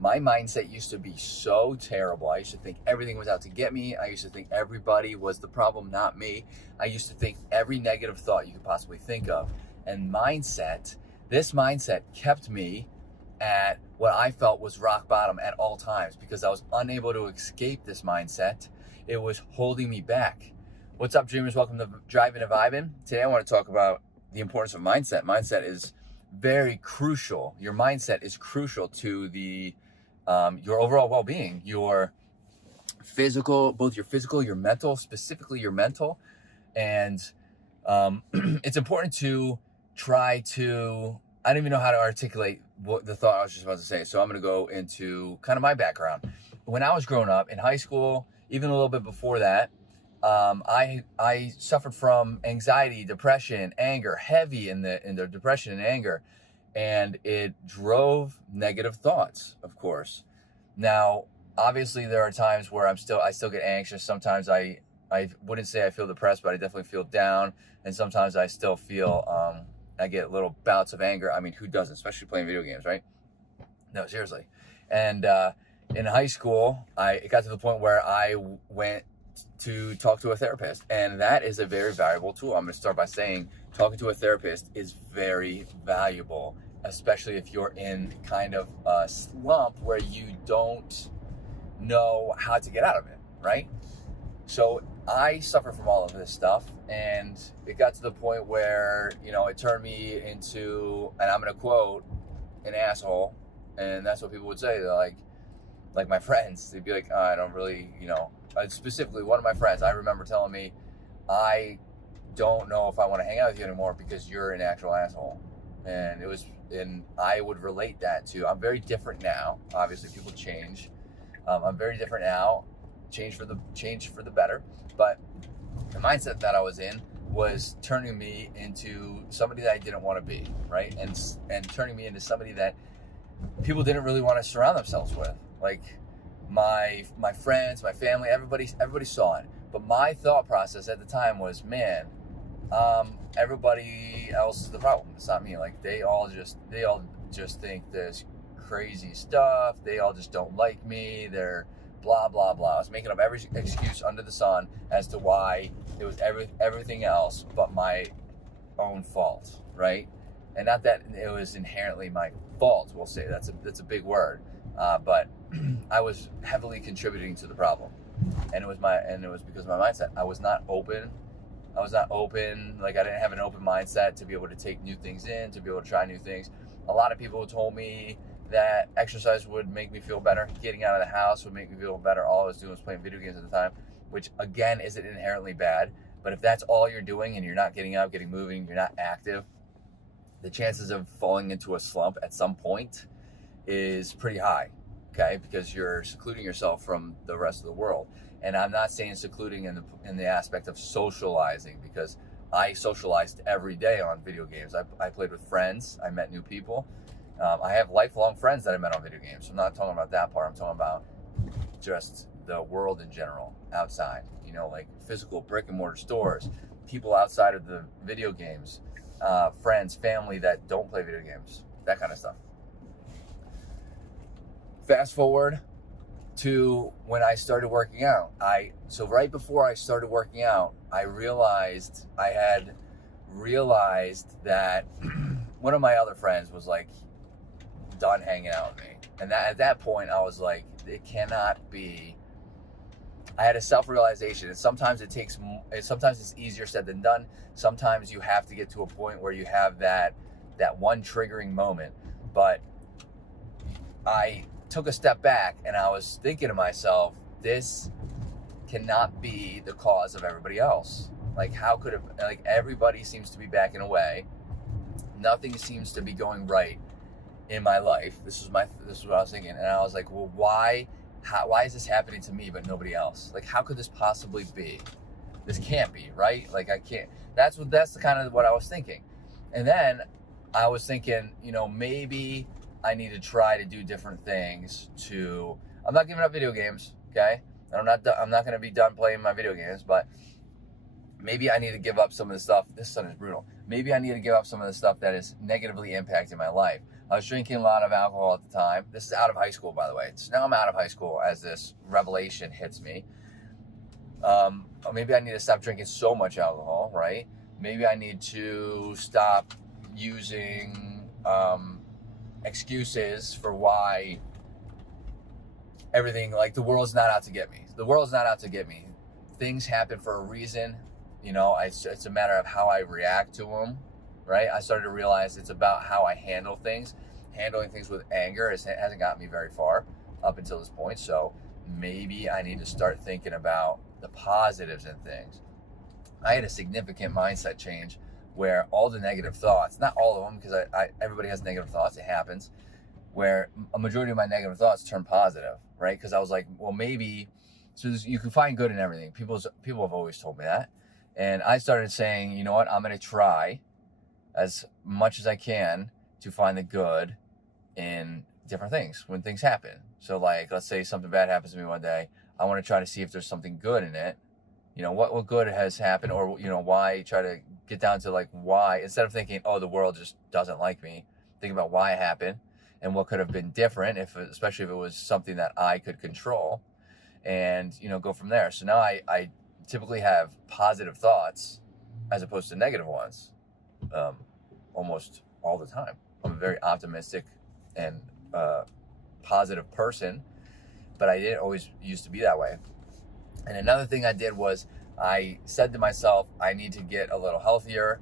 My mindset used to be so terrible. I used to think everything was out to get me. I used to think everybody was the problem, not me. I used to think every negative thought you could possibly think of. And this mindset kept me at what I felt was rock bottom at all times because I was unable to escape this mindset. It was holding me back. What's up, dreamers? Welcome to Driving and Vibing. Today I want to talk about the importance of mindset. Mindset is very crucial. Your mindset is crucial to your overall well-being, your physical, both your physical, your mental, specifically your mental. And it's important to try to, I don't even know how to articulate what the thought I was just about to say. So I'm going to go into kind of my background. When I was growing up in high school, even a little bit before that, I suffered from anxiety, depression, anger, heavy in the depression and anger, and it drove negative thoughts, of course. Now, obviously, there are times where I still get anxious. Sometimes I wouldn't say I feel depressed, but I definitely feel down, and sometimes I still feel I get little bouts of anger. I mean, who doesn't? Especially playing video games, right? No, seriously. And in high school, it got to the point where I went to talk to a therapist, and that is a very valuable tool. I'm going to start by saying talking to a therapist is very valuable, especially if you're in kind of a slump where you don't know how to get out of it, right? So I suffer from all of this stuff, and it got to the point where, it turned me into, and I'm going to quote, an asshole. And that's what people would say. They're like my friends, they'd be like, I don't really, specifically one of my friends, I remember telling me, I don't know if I want to hang out with you anymore because you're an actual asshole. And I would relate that to, I'm very different now. Obviously people change. I'm very different now, change for the better. But the mindset that I was in was turning me into somebody that I didn't want to be, right? And turning me into somebody that people didn't really want to surround themselves with. Like my friends, my family, everybody saw it. But my thought process at the time was, man, everybody else is the problem. It's not me. Like they all just think this crazy stuff. They all just don't like me. They're blah, blah, blah. I was making up every excuse under the sun as to why it was everything else but my own fault, right? And not that it was inherently my fault, we'll say. That's a big word. But I was heavily contributing to the problem. And it was because of my mindset. I was not open. Like I didn't have an open mindset to be able to take new things in, to be able to try new things. A lot of people told me that exercise would make me feel better. Getting out of the house would make me feel better. All I was doing was playing video games at the time, which again isn't inherently bad. But if that's all you're doing and you're not getting up, getting moving, you're not active, the chances of falling into a slump at some point is pretty high, okay? Because you're secluding yourself from the rest of the world. And I'm not saying secluding in the aspect of socializing, because I socialized every day on video games. I played with friends. I met new people. I have lifelong friends that I met on video games. So I'm not talking about that part. I'm talking about just the world in general, outside, like physical brick and mortar stores, people outside of the video games, friends, family that don't play video games, that kind of stuff. Fast forward to when I started working out. So right before I started working out, I had realized that one of my other friends was like done hanging out with me. And at that point I was like, it cannot be. I had a self-realization, and sometimes it's easier said than done. Sometimes you have to get to a point where you have that one triggering moment. But I took a step back and I was thinking to myself, this cannot be the cause of everybody else. Like, how could it, like, everybody seems to be backing away. Nothing seems to be going right in my life. This is what I was thinking. And I was like, well, why is this happening to me but nobody else? Like, how could this possibly be? This can't be, right? Like, I can't. That's the kind of what I was thinking. And then I was thinking, maybe I need to try to do different things I'm not giving up video games, okay? I'm not going to be done playing my video games, but maybe I need to give up some of the stuff. This sun is brutal. Maybe I need to give up some of the stuff that is negatively impacting my life. I was drinking a lot of alcohol at the time. This is out of high school, by the way. So now I'm out of high school as this revelation hits me. Maybe I need to stop drinking so much alcohol, right? Maybe I need to stop using excuses for why everything, like the world's not out to get me. The world's not out to get me. Things happen for a reason. You know, it's a matter of how I react to them, right? I started to realize it's about how I handle things. Handling things with anger hasn't gotten me very far up until this point. So maybe I need to start thinking about the positives in things. I had a significant mindset change where all the negative thoughts, not all of them, because everybody has negative thoughts, it happens, where a majority of my negative thoughts turn positive, right? Because I was like, well, maybe, so you can find good in everything. People have always told me that. And I started saying, you know what, I'm going to try as much as I can to find the good in different things when things happen. So like, let's say something bad happens to me one day. I want to try to see if there's something good in it. You know, what good has happened, or, you know, why, try to get down to like why, instead of thinking, oh, the world just doesn't like me, think about why it happened and what could have been different, especially if it was something that I could control, and, you know, go from there. So now I typically have positive thoughts as opposed to negative ones, almost all the time. I'm a very optimistic and positive person, but I didn't always used to be that way. And another thing I did was I said to myself, I need to get a little healthier.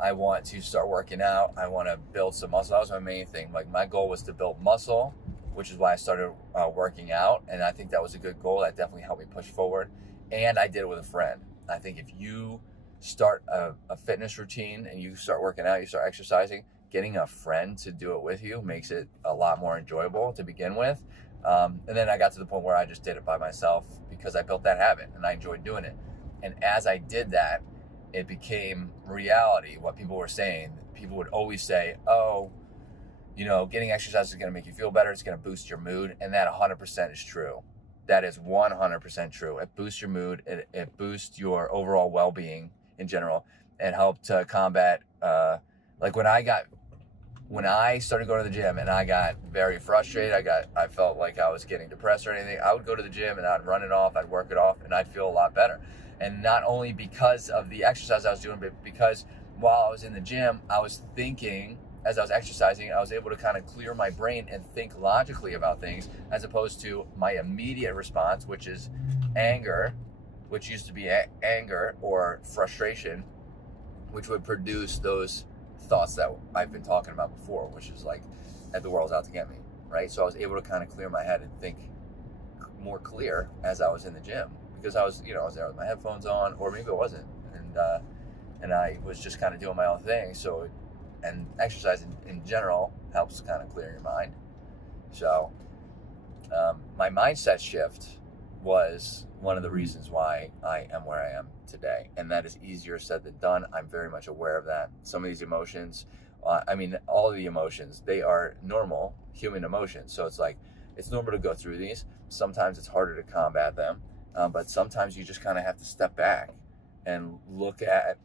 I want to start working out. I want to build some muscle. That was my main thing. Like, my goal was to build muscle, which is why I started working out. And I think that was a good goal. That definitely helped me push forward. And I did it with a friend. I think if you start a fitness routine and you start working out, you start exercising, getting a friend to do it with you makes it a lot more enjoyable to begin with. And then I got to the point where I just did it by myself because I built that habit and I enjoyed doing it. And as I did that, it became reality. What people were saying, people would always say, oh, you know, getting exercise is going to make you feel better. It's going to boost your mood. And that 100% is true. That is 100% true. It boosts your mood. It boosts your overall well-being in general, and helped to combat, like when I started going to the gym and I got very frustrated, I felt like I was getting depressed or anything, I would go to the gym and I'd run it off, I'd work it off, and I'd feel a lot better. And not only because of the exercise I was doing, but because while I was in the gym, I was thinking, as I was exercising, I was able to kind of clear my brain and think logically about things, as opposed to my immediate response, which is anger, which used to be anger or frustration, which would produce those thoughts that I've been talking about before, which is like, that the world's out to get me, right? So I was able to kind of clear my head and think more clear as I was in the gym, because I was there with my headphones on, or maybe I wasn't, and I was just kind of doing my own thing. So, and exercise in general helps kind of clear your mind. So my mindset shift was one of the reasons why I am where I am today. And that is easier said than done. I'm very much aware of that. Some of these emotions, all of the emotions, they are normal human emotions. So it's like, it's normal to go through these. Sometimes it's harder to combat them. But sometimes you just kind of have to step back and look at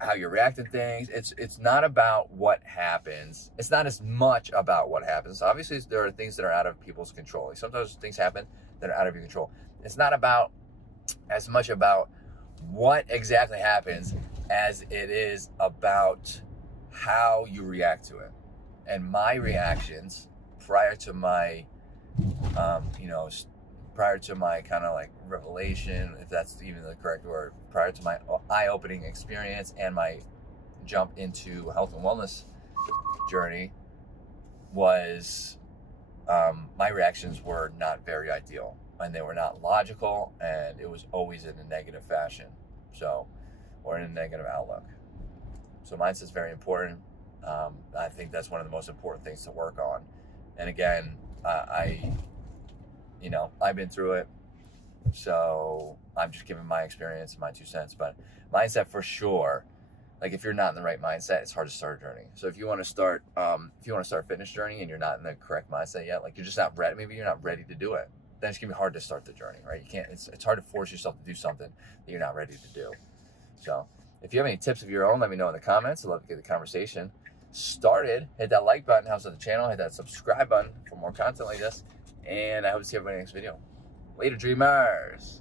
how you react to things. It's not about what happens. It's not as much about what happens. Obviously, there are things that are out of people's control. Like, sometimes things happen that are out of your control. It's not about as much about what exactly happens as it is about how you react to it. And my reactions prior to my kind of like revelation, if that's even the correct word, prior to my eye-opening experience and my jump into health and wellness journey, was my reactions were not very ideal, and they were not logical, and it was always in a negative fashion, or in a negative outlook. So mindset's very important. I think that's one of the most important things to work on. And again, I've been through it, so I'm just giving my experience, my 2 cents. But mindset, for sure, like, if you're not in the right mindset, it's hard to start a journey. So if you want to start a fitness journey and you're not in the correct mindset yet, like, you're just not ready, maybe you're not ready to do it, then it's gonna be hard to start the journey, right? You can't, it's hard to force yourself to do something that you're not ready to do. So if you have any tips of your own, let me know in the comments. I'd love to get the conversation. started, hit that like button, helps out the channel, hit that subscribe button for more content like this, and I hope to see everybody in the next video. Later, dreamers.